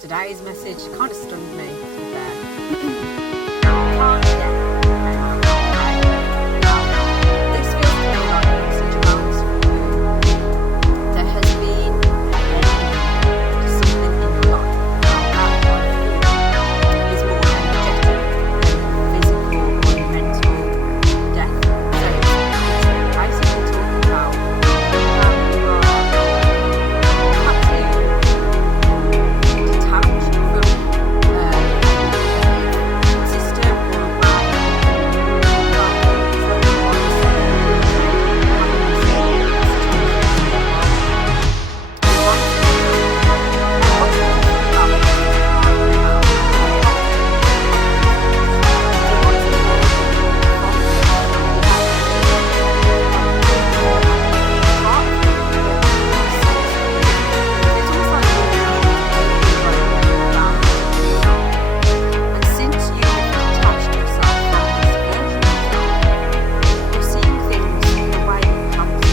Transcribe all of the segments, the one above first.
Today's message kind of stunned me, to be fair. Can't get this feels to me like a message about there has been an end to something in your life. That is more energetic than physical or mental death. So it's basically talking about how you are cutting, detached from a system or a way. And since you have detached yourself from this version of yourself, you're seeing things the way you have to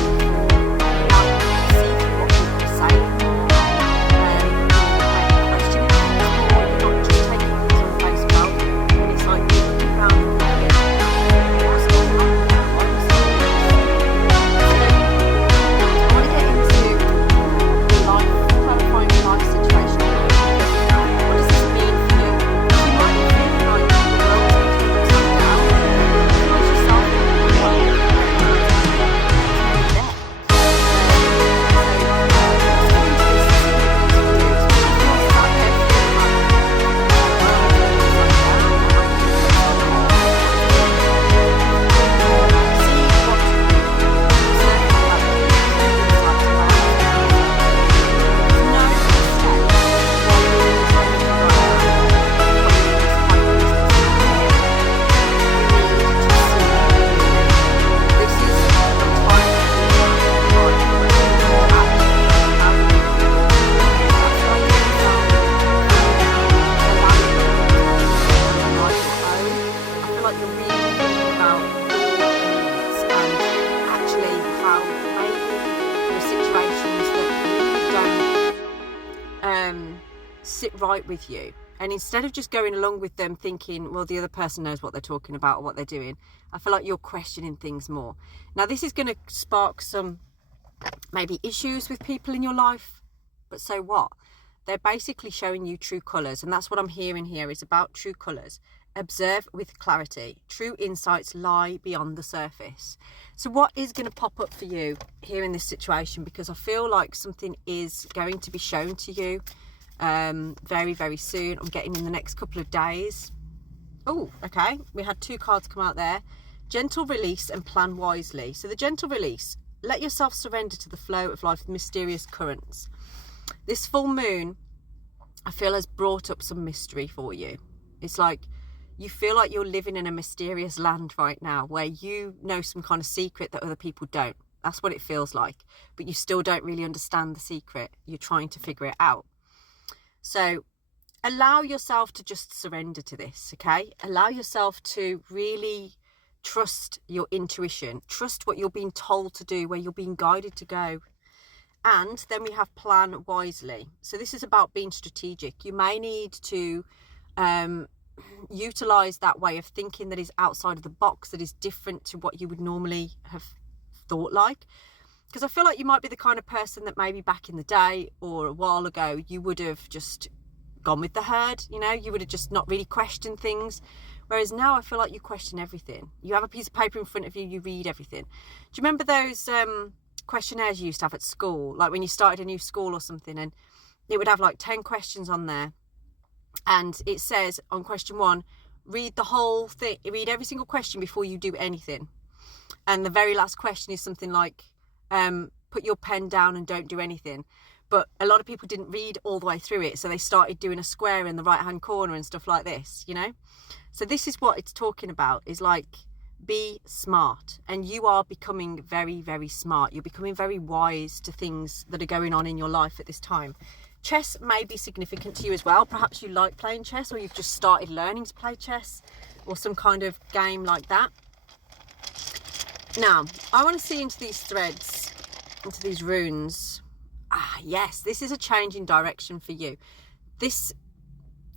without seeing what people are saying more. You're questioning things more. You're not just taking things on face value. And it's like you're looking around and thinking, what's going on now? Why am I seeing this? I want to get into life, clarifying your life situation. What does this mean for you? You might be feeling like the world is turned upside down. Realize yourself in the world is there. Sit right with you, and instead of just going along with them thinking, well, the other person knows what they're talking about or what they're doing, I feel like you're questioning things more. Now this is going to spark some maybe issues with people in your life, but so what? They're basically showing you true colours, and that's what I'm hearing here is about true colours. Observe with clarity. True insights lie beyond the surface. So what is going to pop up for you here in this situation? Because I feel like something is going to be shown to you very, very soon. I'm getting in the next couple of days. Oh, okay. We had two cards come out there. Gentle release and plan wisely. So the gentle release, let yourself surrender to the flow of life's mysterious currents. This full moon, I feel, has brought up some mystery for you. It's like you feel like you're living in a mysterious land right now where you know some kind of secret that other people don't. That's what it feels like. But you still don't really understand the secret. You're trying to figure it out. So allow yourself to just surrender to this, okay? Allow yourself to really trust your intuition. Trust what you're being told to do, where you're being guided to go. And then we have plan wisely. So this is about being strategic. You may need to utilize that way of thinking that is outside of the box, that is different to what you would normally have thought like. Because I feel like you might be the kind of person that maybe back in the day or a while ago, you would have just gone with the herd, you know, you would have just not really questioned things. Whereas now I feel like you question everything. You have a piece of paper in front of you, you read everything. Do you remember those questionnaires you used to have at school? Like when you started a new school or something, and it would have like 10 questions on there. And it says on question 1, read the whole thing, read every single question before you do anything. And the very last question is something like, put your pen down and don't do anything. But a lot of people didn't read all the way through it, so they started doing a square in the right hand corner and stuff like this, you know. So this is what it's talking about, is like, be smart. And you are becoming very, very smart. You're becoming very wise to things that are going on in your life at this time. Chess may be significant to you as well. Perhaps you like playing chess, or you've just started learning to play chess, or some kind of game like that. Now, I want to see into these threads, into these runes. Yes, this is a change in direction for you. this,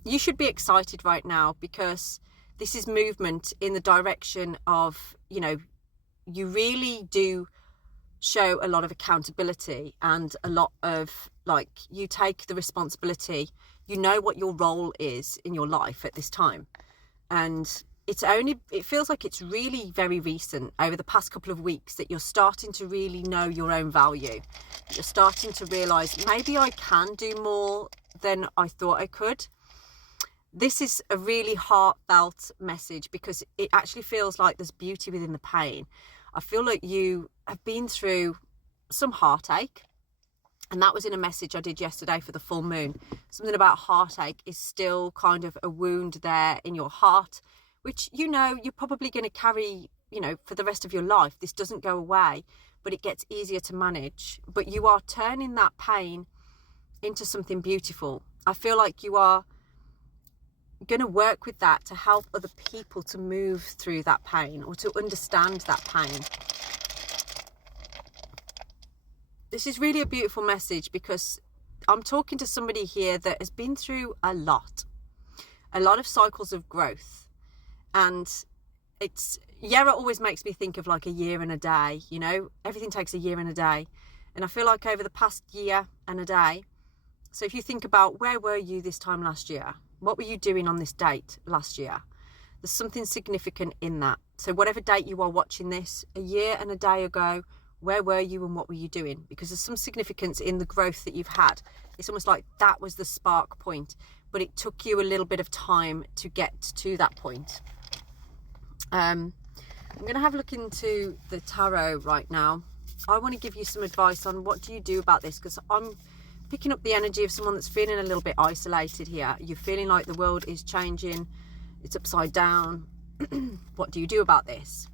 you should be excited right now, because this is movement in the direction of, you know, you really do show a lot of accountability and a lot of, like, you take the responsibility, you know what your role is in your life at this time. And it feels like it's really very recent, over the past couple of weeks, that you're starting to really know your own value. You're starting to realize, maybe I can do more than I thought I could. This is a really heartfelt message, because it actually feels like there's beauty within the pain. I feel like you have been through some heartache, and that was in a message I did yesterday for the full moon. Something about heartache is still kind of a wound there in your heart, which, you know, you're probably going to carry, you know, for the rest of your life. This doesn't go away, but it gets easier to manage. But you are turning that pain into something beautiful. I feel like you are going to work with that to help other people to move through that pain, or to understand that pain. This is really a beautiful message, because I'm talking to somebody here that has been through a lot of cycles of growth. And it always makes me think of like a year and a day, you know, everything takes a year and a day. And I feel like over the past year and a day, so if you think about, where were you this time last year? What were you doing on this date last year? There's something significant in that. So whatever date you are watching this, a year and a day ago, where were you and what were you doing? Because there's some significance in the growth that you've had. It's almost like that was the spark point, but it took you a little bit of time to get to that point. I'm going to have a look into the tarot right now. I want to give you some advice on what do you do about this, because I'm picking up the energy of someone that's feeling a little bit isolated here. You're feeling like the world is changing, it's upside down. What do you do about this?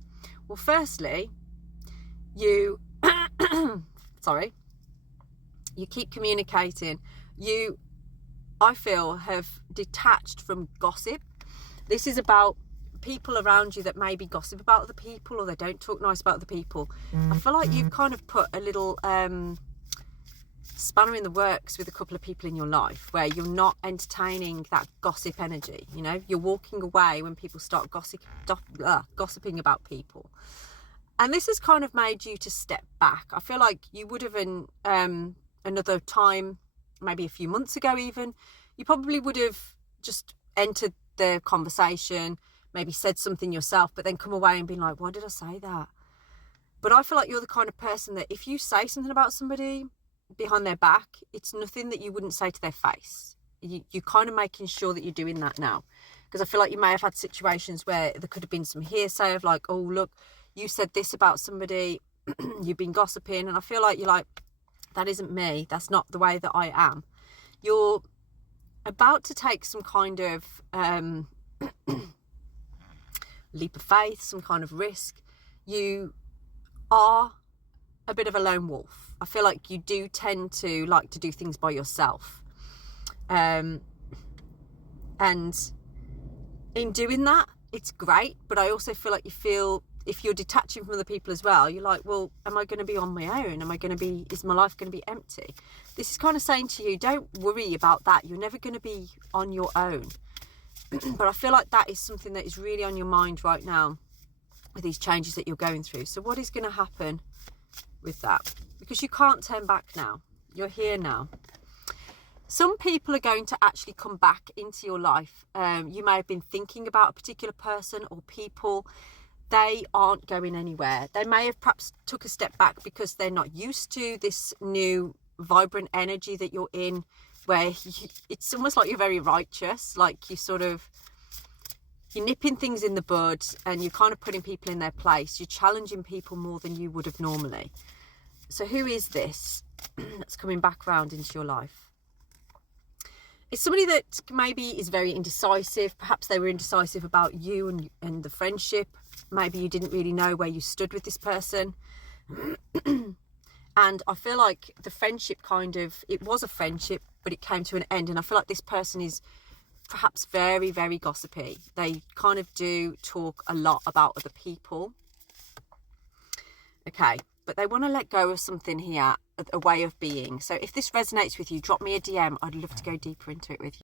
Well, firstly, you you keep communicating. You, I feel, have detached from gossip. This is about people around you that maybe gossip about other people, or they don't talk nice about other people. I feel like you've kind of put a little spanner in the works with a couple of people in your life, where you're not entertaining that gossip energy. You know, you're walking away when people start gossiping about people. And this has kind of made you to step back. I feel like you would have in another time, maybe a few months ago even, you probably would have just entered the conversation, maybe said something yourself, but then come away and been like, why did I say that? But I feel like you're the kind of person that if you say something about somebody behind their back, it's nothing that you wouldn't say to their face. You're kind of making sure that you're doing that now. Because I feel like you may have had situations where there could have been some hearsay of like, oh, look, you said this about somebody, you've been gossiping. And I feel like you're like, that isn't me. That's not the way that I am. You're about to take some kind of leap of faith, some kind of risk. You are a bit of a lone wolf. I feel like you do tend to like to do things by yourself. And in doing that, it's great. But I also feel like if you're detaching from other people as well, you're like, well, am I going to be on my own? Is my life going to be empty? This is kind of saying to you, don't worry about that. You're never going to be on your own. But I feel like that is something that is really on your mind right now with these changes that you're going through. So what is going to happen with that? Because you can't turn back now. You're here now. Some people are going to actually come back into your life. You may have been thinking about a particular person or people. They aren't going anywhere. They may have perhaps took a step back because they're not used to this new vibrant energy that you're in, where it's almost like you're very righteous, like you're nipping things in the bud and you're kind of putting people in their place. You're challenging people more than you would have normally. So who is this that's coming back around into your life? It's somebody that maybe is very indecisive. Perhaps they were indecisive about you and the friendship. Maybe you didn't really know where you stood with this person. And I feel like the friendship it was a friendship, but it came to an end. And I feel like this person is perhaps very, very gossipy. They kind of do talk a lot about other people. Okay, but they want to let go of something here. a way of being. So if this resonates with you, drop me a DM. I'd love to go deeper into it with you.